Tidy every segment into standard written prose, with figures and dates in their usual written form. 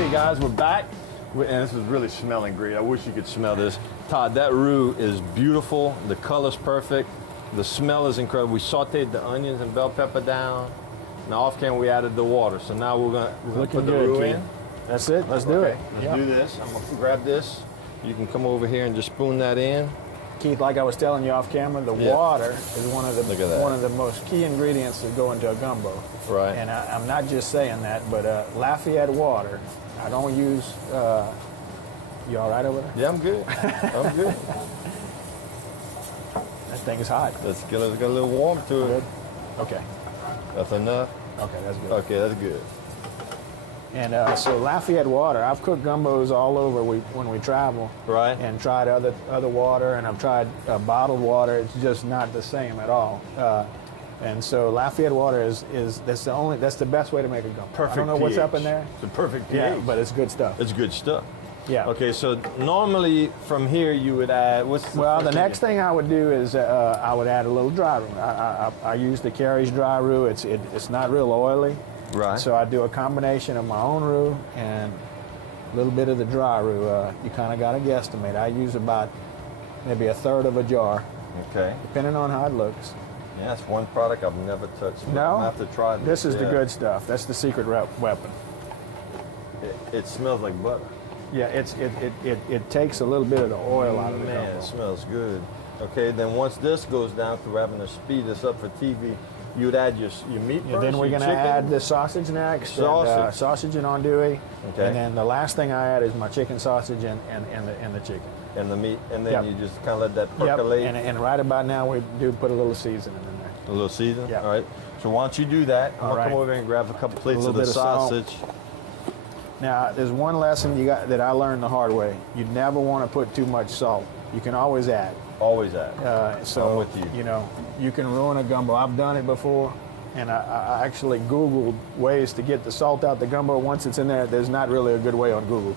Okay, guys, we're back. And this is really smelling great. I wish you could smell this. Todd, that roux is beautiful. The color's perfect. The smell is incredible. We sauteed the onions and bell pepper down. Now off camera, we added the water. So now we're gonna put the roux in. That's it. Let's do it. Let's do this. I'm gonna grab this. You can come over here and just spoon that in. Keith, like I was telling you off camera, the water is one of the most key ingredients that go into a gumbo. Right. And I'm not just saying that, but Lafayette water. I don't use. You all right over there? Yeah, I'm good. I'm good. That thing is hot. Let's get a little warm to it. Okay. That's enough. Okay, that's good. Okay, that's good. And so Lafayette water, I've cooked gumbos all over when we travel. Right. And tried other water, and I've tried bottled water. It's just not the same at all. And so Lafayette water is that's the best way to make a gumbo. Perfect. I don't know pH. what's up in there. It's a perfect pH. Yeah, but it's good stuff. It's good stuff. Yeah. Okay, so normally from here you would add the next thing I would do is I would add a little dry roux. I use the Carrie's dry roux. It's not real oily. Right. So I do a combination of my own roux and a little bit of the dry roux. You kind of got to guesstimate. I use about maybe a third of a jar. Okay. Depending on how it looks. Yeah, that's one product I've never touched. No? I have to try this. This is the good stuff. That's the secret weapon. It smells like butter. Yeah, it takes a little bit of the oil out of the Man, gumbo. it smells good. Okay, then once this goes down through having to speed this up for TV, you would add your meat first. Then we're going to add the sausage next. Sausage and andouille. Okay. And then the last thing I add is my chicken sausage and the chicken. And the meat, and then you just kind of let that percolate. Yep. And right about now we do put a little seasoning in there. A little seasoning? Yeah. All right. So why don't you do that? I'm going to come over and grab a couple plates of the sausage. Now, there's one lesson that I learned the hard way. You never want to put too much salt. You can always add. Always add. So, I'm with you. You know, you can ruin a gumbo. I've done it before, and I actually Googled ways to get the salt out the gumbo. Once it's in there, there's not really a good way on Google.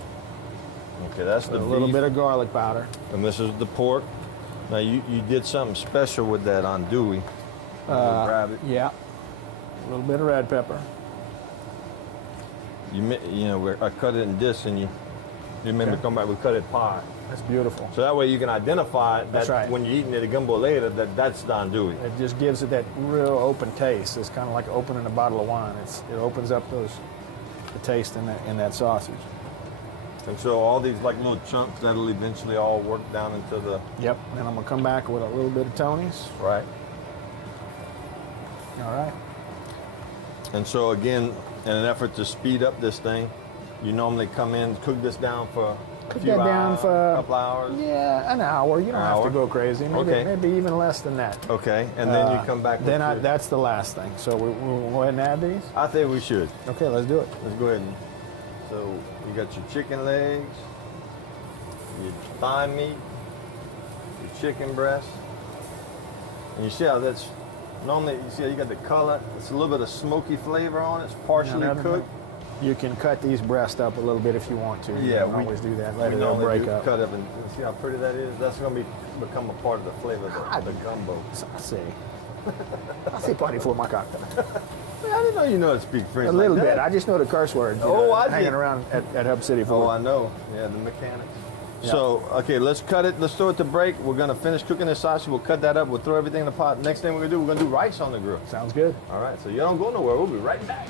Okay, that's the a little bit of garlic powder. And this is the pork. Now, you did something special with that andouille. Grab it. Yeah. A little bit of red pepper. You know, I cut it in discs, and you remember come back, we cut it pie. That's beautiful. So that way you can identify that when you're eating it a gumbo later, that's the andouille. It just gives it that real open taste. It's kind of like opening a bottle of wine. It opens up the taste in that sausage. And so all these like little chunks, that'll eventually all work down into the... Yep. Then I'm going to come back with a little bit of Tony's. Right. All right. And so again, in an effort to speed up this thing, you normally come in, cook this down for a couple hours. Yeah, an hour. You don't have to go crazy. Maybe even less than that. Okay, and then you come back with that's the last thing. So we'll go ahead and add these? I think we should. Okay, let's do it. Let's go ahead and... So you got your chicken legs, your thigh meat, your chicken breast. And you see how that's... Normally, you see how you got the color. It's a little bit of smoky flavor on it. It's partially cooked. You can cut these breasts up a little bit if you want to. Yeah, we always do that. Let it break up. Cut up and see how pretty that is. That's going to become a part of the flavor of the gumbo. I see. I see party for my cocktail. I didn't know you know how to speak French. A little bit. I just know the curse words. I hanging around at Hub City for. Oh, I know. Yeah, the mechanics. Yeah. So, okay, let's cut it. Let's throw it to break. We're going to finish cooking the sausage. We'll cut that up. We'll throw everything in the pot. Next thing we're going to do rice on the grill. Sounds good. All right, so you don't go nowhere. We'll be right back.